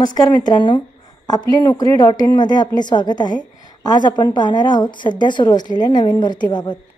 नमस्कार मित्रांनो, आपली नोकरी.in मध्ये आपले स्वागत आहे। आज आपण पाहणार आहोत सध्या सुरू असलेल्या नवीन भरतीबाबत।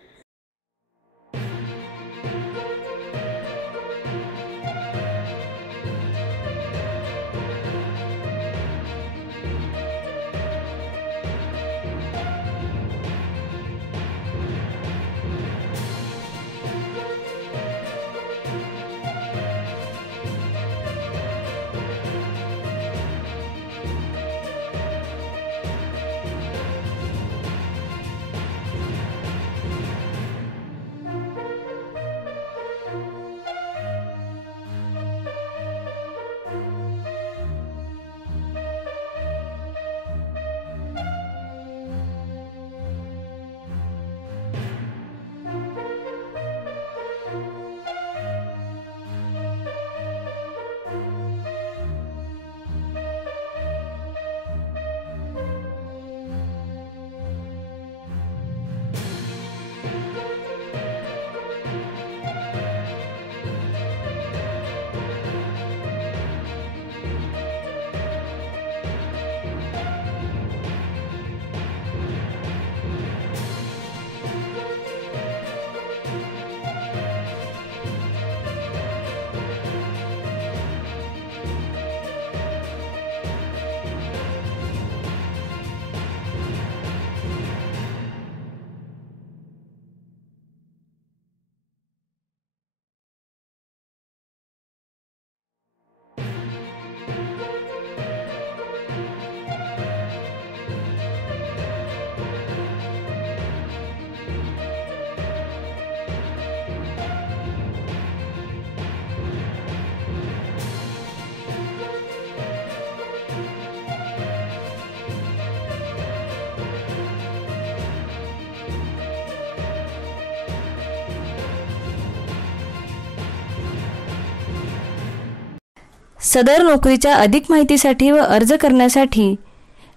सदर नोकरीच्या अधिक माहितीसाठी व अर्ज करण्यासाठी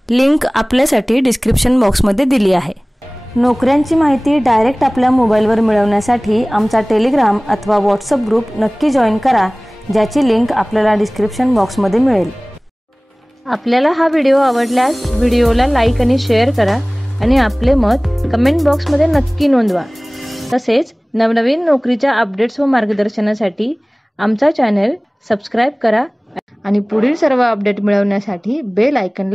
लिंक आपल्यासाठी डिस्क्रिप्शन बॉक्समध्ये दिली आहे। नोकऱ्यांची माहिती डायरेक्ट आपल्या मोबाईलवर मिळवण्यासाठी आमचा टेलिग्राम अथवा व्हॉट्सअप ग्रुप नक्की जॉइन करा, ज्याची लिंक आपल्याला डिस्क्रिप्शन बॉक्समध्ये मिळेल। आपल्याला हा व्हिडिओ आवडल्यास व्हिडिओला लाईक आणि शेअर करा आणि आपले मत कमेंट बॉक्समध्ये नक्की नोंदवा। तसेच नवनवीन नोकरीच्या अपडेट्स व मार्गदर्शनासाठी आमचा चॅनल सबस्क्राइब करा आणि पुढील सर्व अपडेट मिळवण्यासाठी बेल आयकॉनला